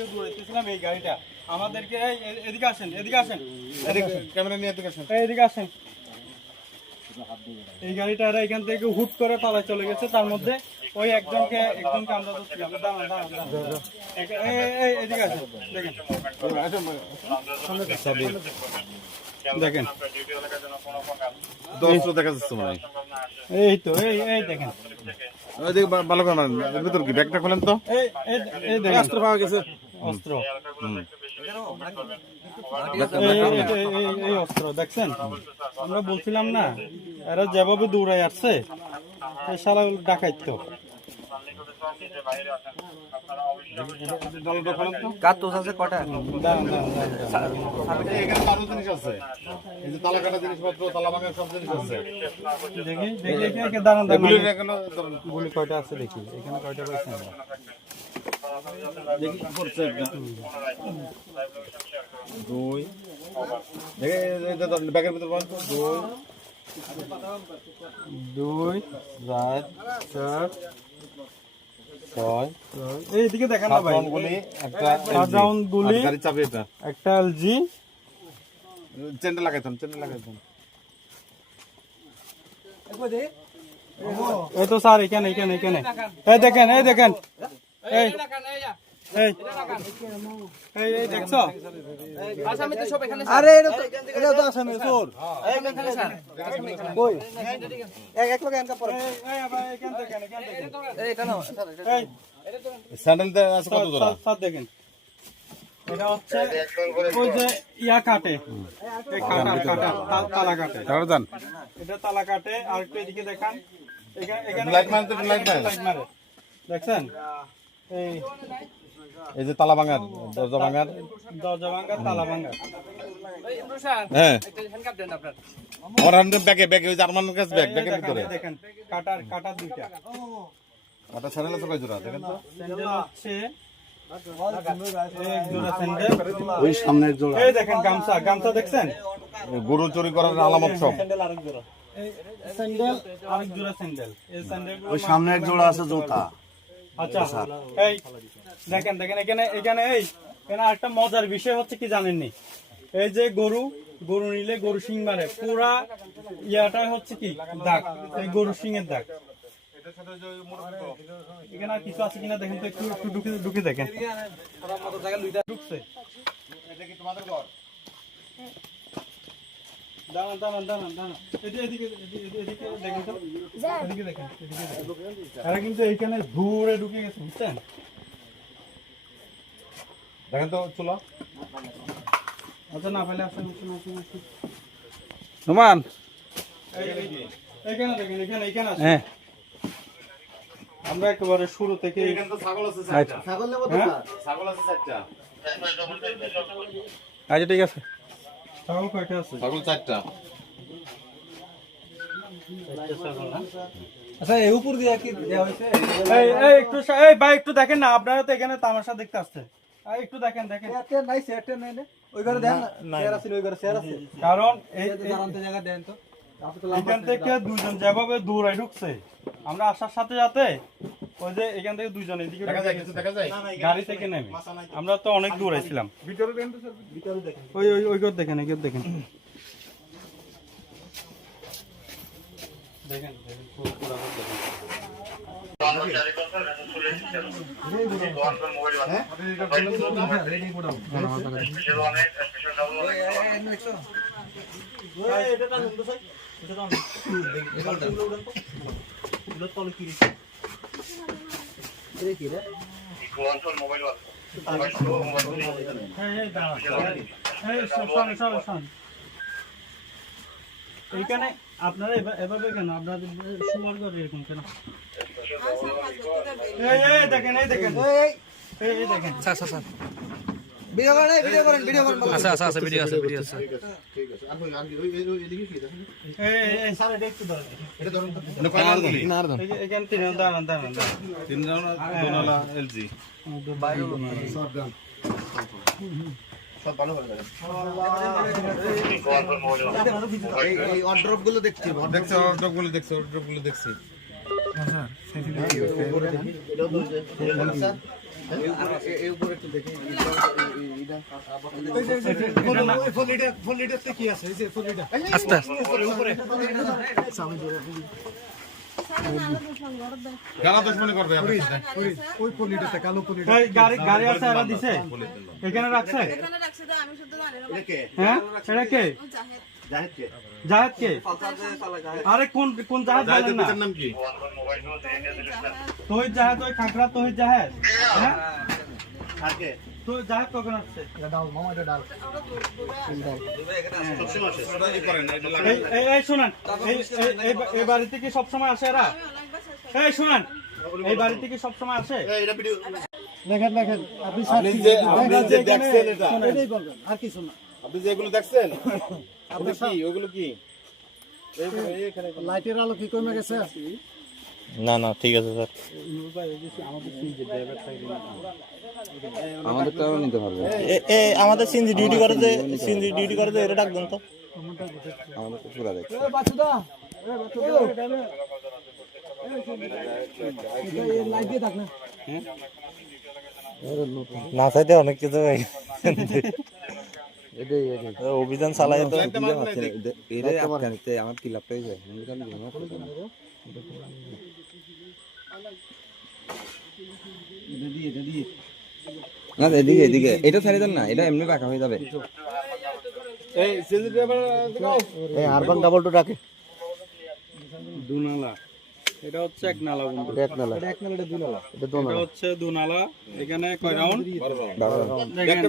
এই গাড়িটা আমাদেরকে এদিকে আসেন ক্যামেরা নিয়ে এদিকে আসেন এই গাড়িটা এখান থেকে হুট করে পালায় চলে গেছে। তার মধ্যে ওই একজনকে আমরা ধরছিলাম। এদিকে আসেন দেখেন দেখা যাচ্ছে মনে হয়। এই তো এই দেখেন ভালো করে এর ভিতর কি ব্যাগটা খোলেন তো। এই দেখেন অস্ত্র পাওয়া গেছে। অস্ত্র এই অস্ত্র দেখছেন। আমরা বলছিলাম না এরা যেভাবে দৌড়াই আসছে শালা ডাকাইত তো। কার্তুজ আছে কটা? গুলি কয়টা আছে দেখি এখানে কয়টা পাইছি আমরা। দুই ব্যাগের ভিতর দুই রাত চার এইদিকে দেখেন না ভাই, একটা গুলি গাড়ি চাবি, এটা একটা এলজি চেনটা লাগাইতাম এই তো স্যার এখানে এই দেখেন এই দেখছো। আরে এটা তো আসামি চোর। কই এক লোক এনকা পড়ে এই কেন এই স্যান্ডেলটা আছে কত জোড়া স্যার দেখেন এটা হচ্ছে ওই যে ইয়া কাটে এই কাটা তালা কাটে এটা তালা কাটে। আর একটু এদিকে দেখান এখানে লাইট মারে দেখছেন এই যে তালা ভাঙার দরজা ভাঙার তালা ভাঙার। হ্যাঁ আমার হান্ডে ব্যাগে ওই জার্মানের কাছে ব্যাগের ভিতরে দেখেন কাটার দুইটা ওটা স্যান্ডেল আছে কয় জোড়া দেখেন তো। স্যান্ডেল হচ্ছে এক জোড়া স্যান্ডেল, ওই সামনের জোড়া। এই দেখেন গামছা দেখছেন, গরু চুরি করার আলামত সব। স্যান্ডেল আরেক জোড়া স্যান্ডেল। এই স্যান্ডেল ওই সামনে এক জোড়া আছে জুতা। আচ্ছা এই দেখেন এখানে আরেকটা মজার বিষয় হচ্ছে কি জানেননি, এই যে গরু নিলে গরু শিং মারে, পুরা ইয়াটা হচ্ছে কি দাগ, এই গরু শিংয়ের দাগ। এখানে আর কিছু আছে কিনা দেখেন তো, একটু ঢুকে দেখেন। ঢুকছে দাঁড়ান এদিকে দেখেন তো, এদিকে দেখেন এরা কিন্তু এইখানে ঘুরে ঢুকে গেছে বুঝছেন। দেখেন তো চলো। আচ্ছা না পেলে আসেন নোমান এইখানে দেখেন এখানে আছে। আমরা একেবারে শুরু থেকে এখানে তো ছাগল আছে ছাগল নেব তো ছাগল আছে 4টা। আচ্ছা ঠিক আছে। ছাগল কয়টা আছে? ছাগল 4টা। আচ্ছা এই উপর দিয়ে কি দেয়া হইছে? এই ভাই একটু দেখেন না, আপনারা তো এখানে তামাশা দেখতে আসছে, একটু দেখেন সেটা নাই না ওই ঘরে দেন না শেয়ার আছে ওই ঘরে শেয়ার আছে। কারণ এই জানাতে জায়গা দেন তো এখান থেকে দুইজন যেভাবে দৌড়াই ঢুকছে, আমরা আসার সাথে সাথে ওই যে এখান থেকে দুইজন এদিকে দেখা যায় গাড়ি থেকে নেমে আমরা তো অনেক দৌড়াইছিলাম। ভিতরে দেন তো স্যার, ভিতরে দেখেন। ওই ঘর দেখেন পুরো ঘর এইখানে আপনারা এভাবে কেন আপনাদের সুমার করে এরকম কেন? দেখেন দেখেন ভিডিও করেন আচ্ছা ভিডিও আছে ঠিক আছে। আর ওই এদিকে কি দেখেন স্যার এটা একটু ধরেন, এটা ধরুন তো না কয়লার গুলি এখানে দাঁড়ান তিন জন দোনালা এলজি শর্ট গান সব ভালো করে দেখেন। এই অর্ডার গুলো দেখছি অর্ডার গুলো দেখছি এই উপরে একটু দেখি গালা দুশ্মনী করবে আপনি। ওই পলিটাতে কালো পলি এই গাড়ি আছে এরা দিছে এখানে রাখছে এখানে রাখছে তো আমি শুধু জানি না হ্যাঁ এটা কে জাহেদ কে আরে কোন জাহেদ জাহিদের বলেন না পিতার নাম কি? তোহিদ জাহেদ ওই খাগড়া তোহিদ জাহেদ হ্যাঁ তো জাহেদ কখন আসছে ডাল মামা এটা ডাল এই করেন, এটা লাগান। এই শুনেন এই বাড়িতে কি সবসময় আসে এরা এই শুনেন এই বাড়িতে কি সবসময় আসে দেখেন দেখেন আপনি আপনি যে দেখছেন এটা, এটাই বলবেন আর কিছু না আপনি যে এগুলো দেখছেন, ওগুলো কি? ওগুলো কি? লাইটের আলো কি কমে গেছে না না ঠিক আছে স্যার আমাদের সিনজি ডিউটি করে যে এটা ডাকবেন তো আমাদের তো পুরা দেখছে বাচ্চুদা বাচ্চুদা লাইট দিয়ে থাক না না চাইতে অনেক কিছু অভিযান চালাই তো আমার কি লাভ পেয়েছে না এদিকে এদিকে এটা ছাড়ি দেন না এটা এমনি রাখা হয়ে যাবে এই সিএনজি ড্রাইভার এই আরবান ডাবল টু ডাকে দুনালা এটা হচ্ছে এক নালা বন্ধু এক নালা এটা দুই নালা এটা এটা হচ্ছে দুনালা এখানে কয় রাউন্ড দেখতে